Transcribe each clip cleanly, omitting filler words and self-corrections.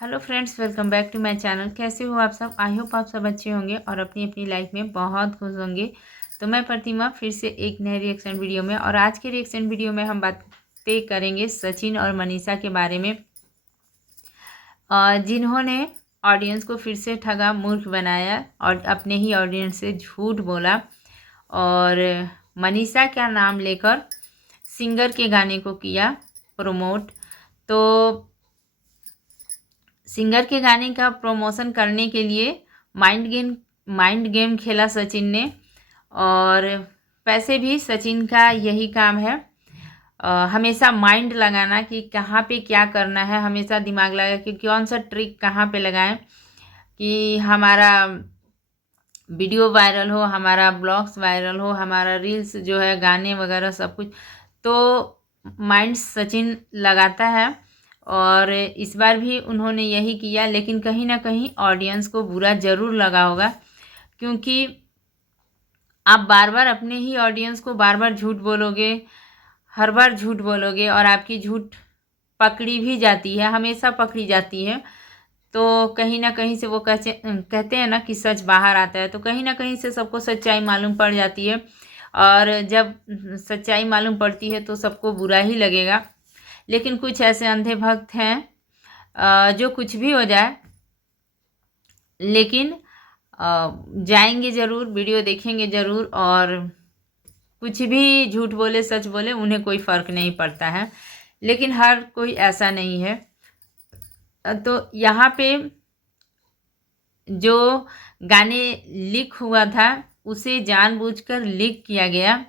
Hello friends, welcome back to my channel. कैसे हो आप सब? आई होप आप सब अच्छे होंगे और अपनी अपनी लाइफ में बहुत खुश होंगे। तो मैं प्रतिमा फिर से एक नए रिएक्शन वीडियो में, और आज के रिएक्शन वीडियो में हम बातें करेंगे सचिन और मनीषा के बारे में, जिन्होंने ऑडियंस को फिर से ठगा, मूर्ख बनाया और अपने ही ऑडियंस से झूठ बोला। और मनीषा का नाम लेकर सिंगर के गाने को किया प्रमोट। तो सिंगर के गाने का प्रमोशन करने के लिए माइंड गेम खेला सचिन ने, और पैसे भी सचिन का यही काम है। हमेशा माइंड लगाना कि कहाँ पे क्या करना है, हमेशा दिमाग लगा कि कौन सा ट्रिक कहाँ पे लगाएं कि हमारा वीडियो वायरल हो, हमारा ब्लॉग्स वायरल हो, हमारा रील्स जो है, गाने वगैरह सब कुछ। तो माइंड सचिन लगाता है और इस बार भी उन्होंने यही किया, लेकिन कहीं ना कहीं ऑडियंस को बुरा ज़रूर लगा होगा, क्योंकि आप बार बार अपने ही ऑडियंस को बार बार झूठ बोलोगे, हर बार झूठ बोलोगे और आपकी झूठ पकड़ी भी जाती है, हमेशा पकड़ी जाती है। तो कहीं ना कहीं से वो कहते हैं ना कि सच बाहर आता है, तो कहीं ना कहीं से सबको सच्चाई मालूम पड़ जाती है। और जब सच्चाई मालूम पड़ती है तो सबको बुरा ही लगेगा। लेकिन कुछ ऐसे अंधे भक्त हैं जो कुछ भी हो जाए, लेकिन जाएंगे ज़रूर, वीडियो देखेंगे ज़रूर, और कुछ भी झूठ बोले सच बोले उन्हें कोई फ़र्क नहीं पड़ता है। लेकिन हर कोई ऐसा नहीं है। तो यहाँ पे जो गाने लीक हुआ था उसे जानबूझकर लीक किया गया,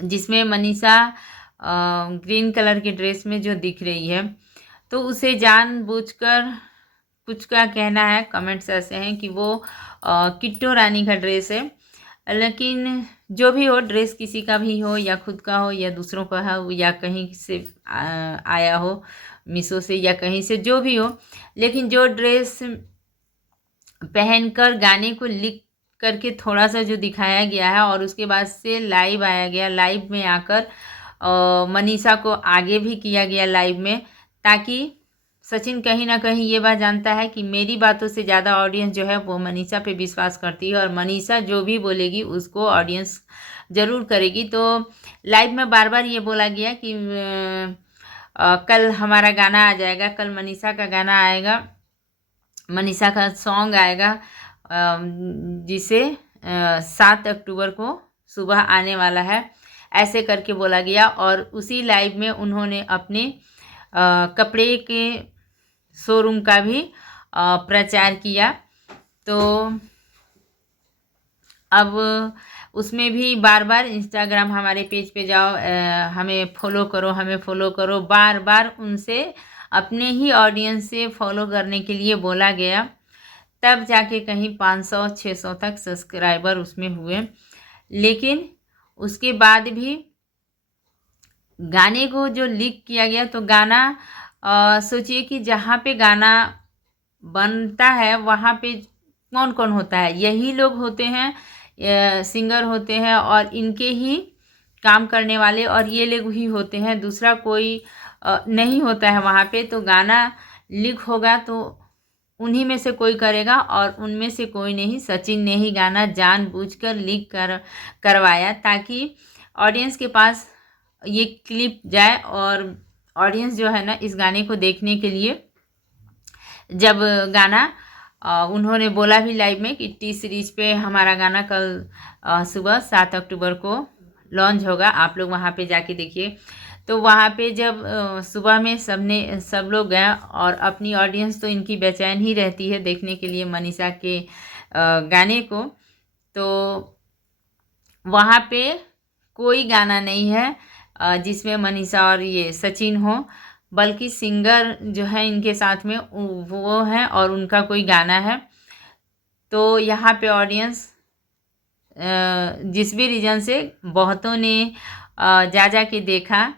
जिसमें मनीषा ग्रीन कलर के ड्रेस में जो दिख रही है, तो उसे जानबूझकर, कुछ का कहना है, कमेंट्स ऐसे हैं कि वो किट्टू रानी का ड्रेस है। लेकिन जो भी हो, ड्रेस किसी का भी हो, या खुद का हो या दूसरों का हो, या कहीं से आया हो मीशो से या कहीं से, जो भी हो, लेकिन जो ड्रेस पहनकर गाने को लिख करके थोड़ा सा जो दिखाया गया है, और उसके बाद से लाइव आया गया, लाइव में आकर मनीषा को आगे भी किया गया लाइव में, ताकि सचिन कहीं ना कहीं ये बात जानता है कि मेरी बातों से ज़्यादा ऑडियंस जो है वो मनीषा पे विश्वास करती है, और मनीषा जो भी बोलेगी उसको ऑडियंस ज़रूर करेगी। तो लाइव में बार बार ये बोला गया कि कल हमारा गाना आ जाएगा, कल मनीषा का गाना आएगा, मनीषा का सॉन्ग आएगा, जिसे 7 अक्टूबर को सुबह आने वाला है, ऐसे करके बोला गया। और उसी लाइव में उन्होंने अपने कपड़े के शोरूम का भी प्रचार किया। तो अब उसमें भी बार बार इंस्टाग्राम हमारे पेज पे जाओ, हमें फॉलो करो, हमें फॉलो करो, बार बार उनसे अपने ही ऑडियंस से फॉलो करने के लिए बोला गया। तब जाके कहीं 500-600 तक सब्सक्राइबर उसमें हुए। लेकिन उसके बाद भी गाने को जो लीक किया गया, तो गाना सोचिए कि जहाँ पे गाना बनता है वहाँ पे कौन कौन होता है? यही लोग होते हैं, सिंगर होते हैं और इनके ही काम करने वाले, और ये लोग ही होते हैं, दूसरा कोई नहीं होता है वहाँ पे। तो गाना लीक होगा तो उन्हीं में से कोई करेगा, और उनमें से कोई नहीं, सचिन ने ही गाना जानबूझकर लीक करवाया, ताकि ऑडियंस के पास ये क्लिप जाए, और ऑडियंस जो है ना इस गाने को देखने के लिए, जब गाना उन्होंने बोला भी लाइव में कि टी सीरीज पे हमारा गाना कल सुबह 7 अक्टूबर को लॉन्च होगा, आप लोग वहाँ पे जाके देखिए। तो वहाँ पे जब सुबह में सब लोग गए, और अपनी ऑडियंस तो इनकी बेचैन ही रहती है देखने के लिए मनीषा के गाने को, तो वहाँ पे कोई गाना नहीं है जिसमें मनीषा और ये सचिन हो, बल्कि सिंगर जो है इनके साथ में वो है, और उनका कोई गाना है। तो यहाँ पे ऑडियंस जिस भी रीजन से, बहुतों ने जा के देखा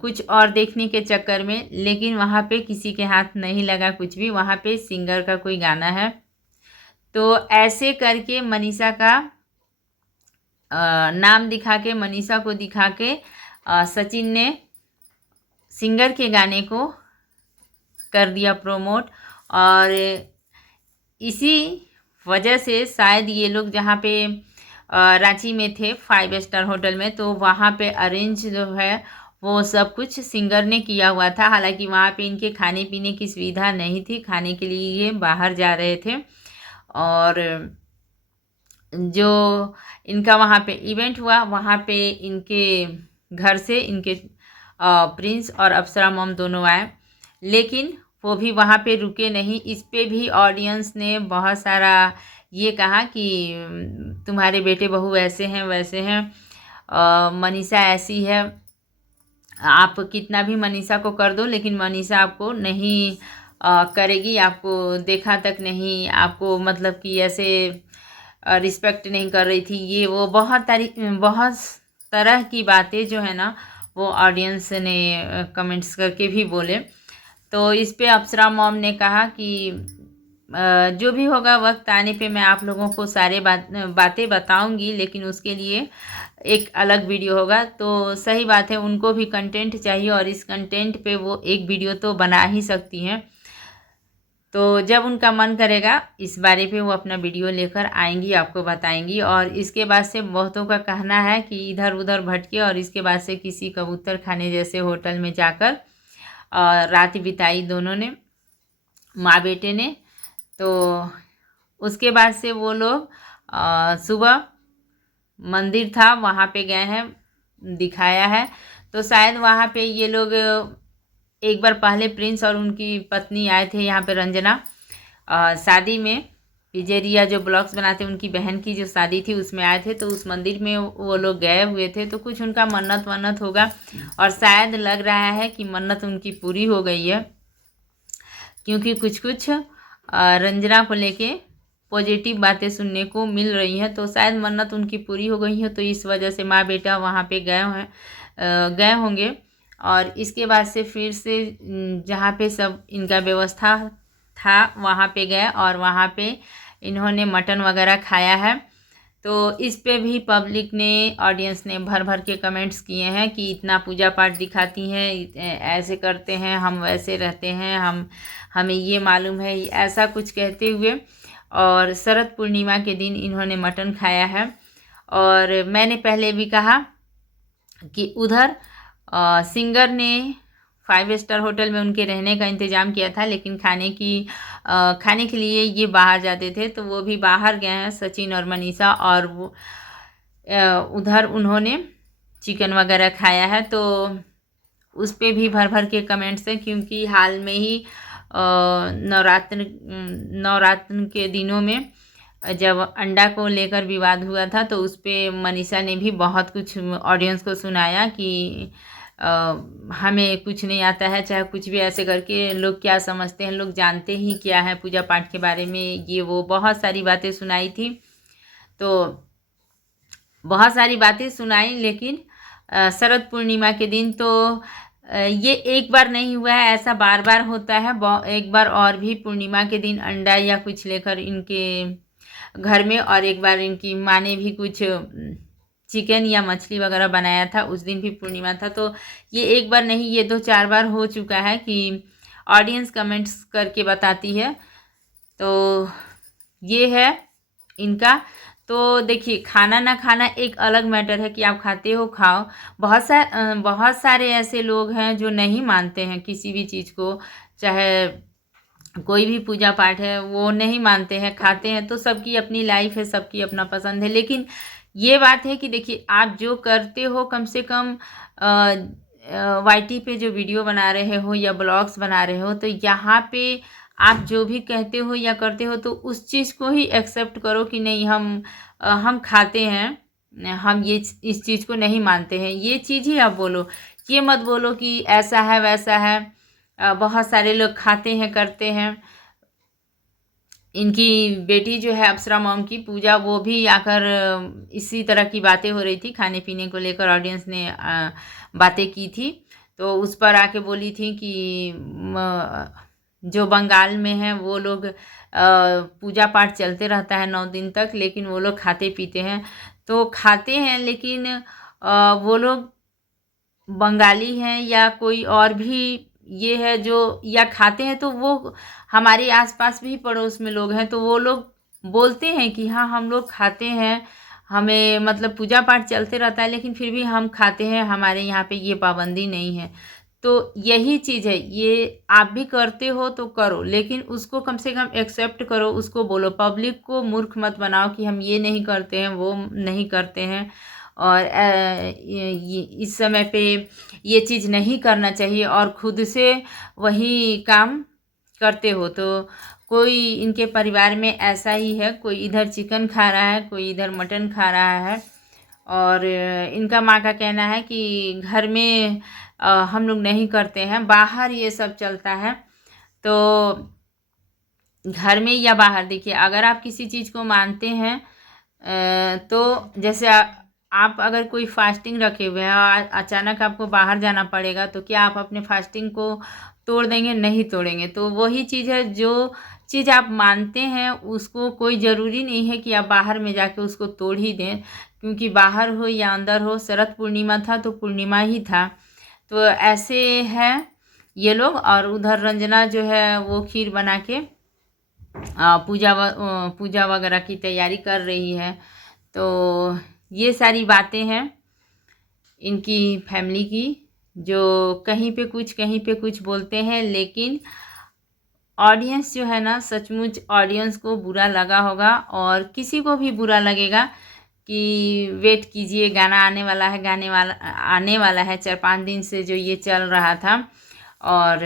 कुछ और देखने के चक्कर में, लेकिन वहाँ पे किसी के हाथ नहीं लगा कुछ भी, वहाँ पे सिंगर का कोई गाना है। तो ऐसे करके मनीषा का नाम दिखा के, मनीषा को दिखा के सचिन ने सिंगर के गाने को कर दिया प्रमोट। और इसी वजह से शायद ये लोग जहाँ पे रांची में थे 5 स्टार होटल में, तो वहाँ पे अरेंज जो है वो सब कुछ सिंगर ने किया हुआ था। हालांकि वहाँ पे इनके खाने पीने की सुविधा नहीं थी, खाने के लिए ये बाहर जा रहे थे। और जो इनका वहाँ पे इवेंट हुआ, वहाँ पे इनके घर से इनके प्रिंस और अप्सरा मॉम दोनों आए, लेकिन वो भी वहाँ पे रुके नहीं। इस पे भी ऑडियंस ने बहुत सारा ये कहा कि तुम्हारे बेटे बहू ऐसे हैं वैसे हैं, मनीषा ऐसी है, आप कितना भी मनीषा को कर दो लेकिन मनीषा आपको नहीं करेगी, आपको देखा तक नहीं, आपको मतलब कि ऐसे रिस्पेक्ट नहीं कर रही थी, ये वो बहुत तरह की बातें जो है ना वो ऑडियंस ने कमेंट्स करके भी बोले। तो इस पे अप्सरा मॉम ने कहा कि जो भी होगा वक्त आने पे मैं आप लोगों को सारे बातें बताऊंगी, लेकिन उसके लिए एक अलग वीडियो होगा। तो सही बात है, उनको भी कंटेंट चाहिए और इस कंटेंट पे वो एक वीडियो तो बना ही सकती हैं। तो जब उनका मन करेगा इस बारे पे वो अपना वीडियो लेकर आएंगी, आपको बताएंगी। और इसके बाद से बहुतों का कहना है कि इधर उधर भटके और इसके बाद से किसी कबूतर खाने जैसे होटल में जाकर रात बिताई दोनों ने, माँ बेटे ने। तो उसके बाद से वो लोग सुबह मंदिर था वहाँ पे गए हैं, दिखाया है। तो शायद वहाँ पे ये लोग एक बार पहले प्रिंस और उनकी पत्नी आए थे यहाँ पे रंजना शादी में, पिजेरिया जो ब्लॉग्स बनाते हैं उनकी बहन की जो शादी थी उसमें आए थे। तो उस मंदिर में वो लोग गए हुए थे, तो कुछ उनका मन्नत होगा और शायद लग रहा है कि मन्नत उनकी पूरी हो गई है, क्योंकि कुछ रंजना को लेके पॉजिटिव बातें सुनने को मिल रही हैं। तो शायद मन्नत उनकी पूरी हो गई है, तो इस वजह से माँ बेटा वहाँ पे गए होंगे। और इसके बाद से फिर से जहाँ पे सब इनका व्यवस्था था वहाँ पे गए और वहाँ पे इन्होंने मटन वगैरह खाया है। तो इस पे भी पब्लिक ने, ऑडियंस ने भर भर के कमेंट्स किए हैं कि इतना पूजा पाठ दिखाती हैं, ऐसे करते हैं, हम वैसे रहते हैं, हमें ये मालूम है, ऐसा कुछ कहते हुए। और शरद पूर्णिमा के दिन इन्होंने मटन खाया है। और मैंने पहले भी कहा कि उधर सिंगर ने 5 स्टार होटल में उनके रहने का इंतज़ाम किया था, लेकिन खाने के लिए ये बाहर जाते थे, तो वो भी बाहर गए हैं सचिन और मनीषा, और वो उधर उन्होंने चिकन वगैरह खाया है। तो उस पे भी भर भर के कमेंट्स हैं, क्योंकि हाल में ही नवरात्र के दिनों में जब अंडा को लेकर विवाद हुआ था, तो उस पे मनीषा ने भी बहुत कुछ ऑडियंस को सुनाया कि हमें कुछ नहीं आता है, चाहे कुछ भी ऐसे करके, लोग क्या समझते हैं, लोग जानते ही क्या है पूजा पाठ के बारे में, ये वो बहुत सारी बातें सुनाई थी। तो बहुत सारी बातें सुनाई, लेकिन शरद पूर्णिमा के दिन तो ये एक बार नहीं हुआ है, ऐसा बार बार होता है। एक बार और भी पूर्णिमा के दिन अंडा या कुछ लेकर इनके घर में, और एक बार इनकी माँ ने भी कुछ चिकन या मछली वगैरह बनाया था, उस दिन भी पूर्णिमा था। तो ये एक बार नहीं, ये 2-4 बार हो चुका है कि ऑडियंस कमेंट्स करके बताती है। तो ये है इनका। तो देखिए, खाना ना खाना एक अलग मैटर है कि आप खाते हो खाओ। बहुत सारे ऐसे लोग हैं जो नहीं मानते हैं किसी भी चीज़ को, चाहे कोई भी पूजा पाठ है वो नहीं मानते हैं, खाते हैं। तो सबकी अपनी लाइफ है, सबकी अपना पसंद है। लेकिन ये बात है कि देखिए, आप जो करते हो, कम से कम YT पे जो वीडियो बना रहे हो या ब्लॉग्स बना रहे हो, तो यहाँ पे आप जो भी कहते हो या करते हो तो उस चीज़ को ही एक्सेप्ट करो कि नहीं, हम खाते हैं, हम इस चीज़ को नहीं मानते हैं, ये चीज़ ही आप बोलो। ये मत बोलो कि ऐसा है वैसा है। बहुत सारे लोग खाते हैं, करते हैं। इनकी बेटी जो है अप्सरा मॉम की पूजा, वो भी आकर इसी तरह की बातें हो रही थी, खाने पीने को लेकर ऑडियंस ने बातें की थी। तो उस पर आके बोली थी कि जो बंगाल में है वो लोग पूजा पाठ चलते रहता है 9 दिन तक, लेकिन वो लोग खाते पीते हैं। तो खाते हैं, लेकिन वो लोग बंगाली हैं या कोई और भी ये है जो या खाते हैं, तो वो हमारे आसपास भी पड़ोस में लोग हैं तो वो लोग बोलते हैं कि हाँ हम लोग खाते हैं, हमें मतलब पूजा पाठ चलते रहता है लेकिन फिर भी हम खाते हैं, हमारे यहाँ पे ये पाबंदी नहीं है। तो यही चीज़ है, ये आप भी करते हो तो करो, लेकिन उसको कम से कम एक्सेप्ट करो, उसको बोलो। पब्लिक को मूर्ख मत बनाओ कि हम ये नहीं करते हैं, वो नहीं करते हैं, और इस समय पे ये चीज़ नहीं करना चाहिए, और खुद से वही काम करते हो। तो कोई इनके परिवार में ऐसा ही है, कोई इधर चिकन खा रहा है, कोई इधर मटन खा रहा है, और इनका माँ का कहना है कि घर में हम लोग नहीं करते हैं, बाहर ये सब चलता है। तो घर में या बाहर, देखिए अगर आप किसी चीज़ को मानते हैं तो जैसे आप अगर कोई फास्टिंग रखे हुए हैं और अचानक आपको बाहर जाना पड़ेगा, तो क्या आप अपने फास्टिंग को तोड़ देंगे? नहीं तोड़ेंगे। तो वही चीज़ है, जो चीज़ आप मानते हैं उसको कोई ज़रूरी नहीं है कि आप बाहर में जाके उसको तोड़ ही दें, क्योंकि बाहर हो या अंदर हो, शरद पूर्णिमा था तो पूर्णिमा ही था। तो ऐसे है ये लोग। और उधर रंजना जो है वो खीर बना के पूजा वगैरह की तैयारी कर रही है। तो ये सारी बातें हैं इनकी फैमिली की, जो कहीं पे कुछ कहीं पे कुछ बोलते हैं, लेकिन ऑडियंस जो है ना, सचमुच ऑडियंस को बुरा लगा होगा, और किसी को भी बुरा लगेगा कि वेट कीजिए गाना आने वाला है, आने वाला है। 4-5 दिन से जो ये चल रहा था, और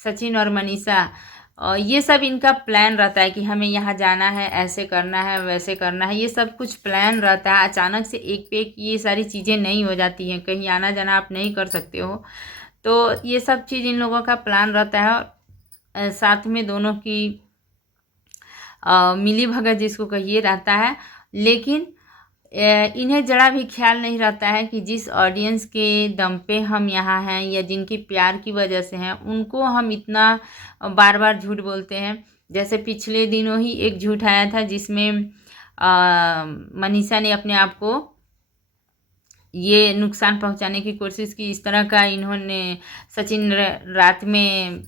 सचिन और मनीषा, ये सब इनका प्लान रहता है कि हमें यहाँ जाना है, ऐसे करना है, वैसे करना है, ये सब कुछ प्लान रहता है। अचानक से एक पे एक ये सारी चीज़ें नहीं हो जाती हैं, कहीं आना जाना आप नहीं कर सकते हो। तो ये सब चीज़ इन लोगों का प्लान रहता है, और साथ में दोनों की मिली भगत जिसको कहिए रहता है। लेकिन इन्हें जरा भी ख्याल नहीं रहता है कि जिस ऑडियंस के दम पे हम यहाँ हैं, या जिनकी प्यार की वजह से हैं, उनको हम इतना बार बार झूठ बोलते हैं। जैसे पिछले दिनों ही एक झूठ आया था जिसमें मनीषा ने अपने आप को ये नुकसान पहुंचाने की कोशिश की। इस तरह का इन्होंने सचिन रात में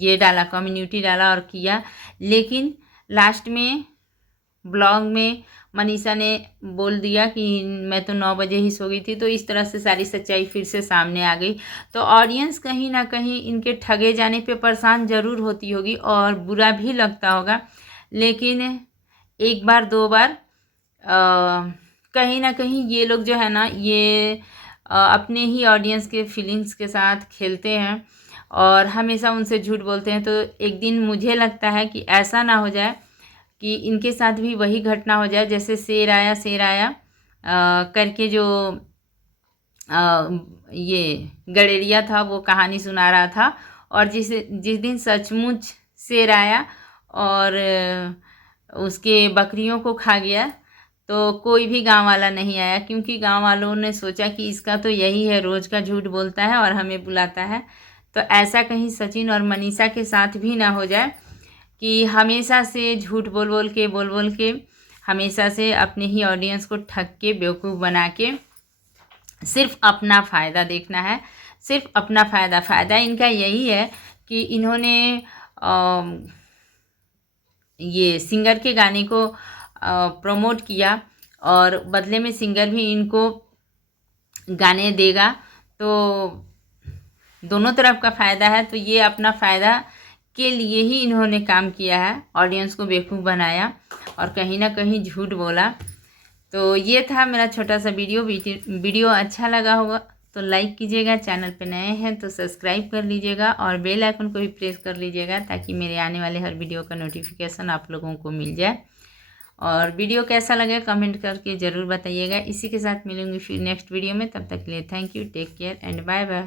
ये डाला, कम्युनिटी डाला और किया, लेकिन लास्ट में ब्लॉग में मनीषा ने बोल दिया कि मैं तो 9 बजे ही सो गई थी। तो इस तरह से सारी सच्चाई फिर से सामने आ गई। तो ऑडियंस कहीं ना कहीं इनके ठगे जाने पे परेशान ज़रूर होती होगी और बुरा भी लगता होगा, लेकिन एक बार 2 बार कहीं ना कहीं ये लोग जो है ना, ये अपने ही ऑडियंस के फीलिंग्स के साथ खेलते हैं और हमेशा उनसे झूठ बोलते हैं। तो एक दिन मुझे लगता है कि ऐसा ना हो जाए कि इनके साथ भी वही घटना हो जाए, जैसे शेर आया करके जो ये गडेरिया था वो कहानी सुना रहा था, और जिस दिन सचमुच शेर आया और उसके बकरियों को खा गया, तो कोई भी गांव वाला नहीं आया, क्योंकि गांव वालों ने सोचा कि इसका तो यही है, रोज़ का झूठ बोलता है और हमें बुलाता है। तो ऐसा कहीं सचिन और मनीषा के साथ भी ना हो जाए कि हमेशा से झूठ बोल बोल के हमेशा से अपने ही ऑडियंस को ठग के बेवकूफ़ बना के सिर्फ अपना फ़ायदा देखना है, सिर्फ अपना फ़ायदा इनका यही है कि इन्होंने ये सिंगर के गाने को प्रमोट किया और बदले में सिंगर भी इनको गाने देगा, तो दोनों तरफ का फ़ायदा है। तो ये अपना फ़ायदा के लिए ही इन्होंने काम किया है, ऑडियंस को बेवकूफ़ बनाया और कहीं ना कहीं झूठ बोला। तो ये था मेरा छोटा सा वीडियो अच्छा लगा होगा तो लाइक कीजिएगा, चैनल पे नए हैं तो सब्सक्राइब कर लीजिएगा और बेल आइकन को भी प्रेस कर लीजिएगा ताकि मेरे आने वाले हर वीडियो का नोटिफिकेशन आप लोगों को मिल जाए। और वीडियो कैसा लगे कमेंट करके ज़रूर बताइएगा। इसी के साथ मिलूंगी फिर नेक्स्ट वीडियो में, तब तक के लिए thank you, take care and bye bye.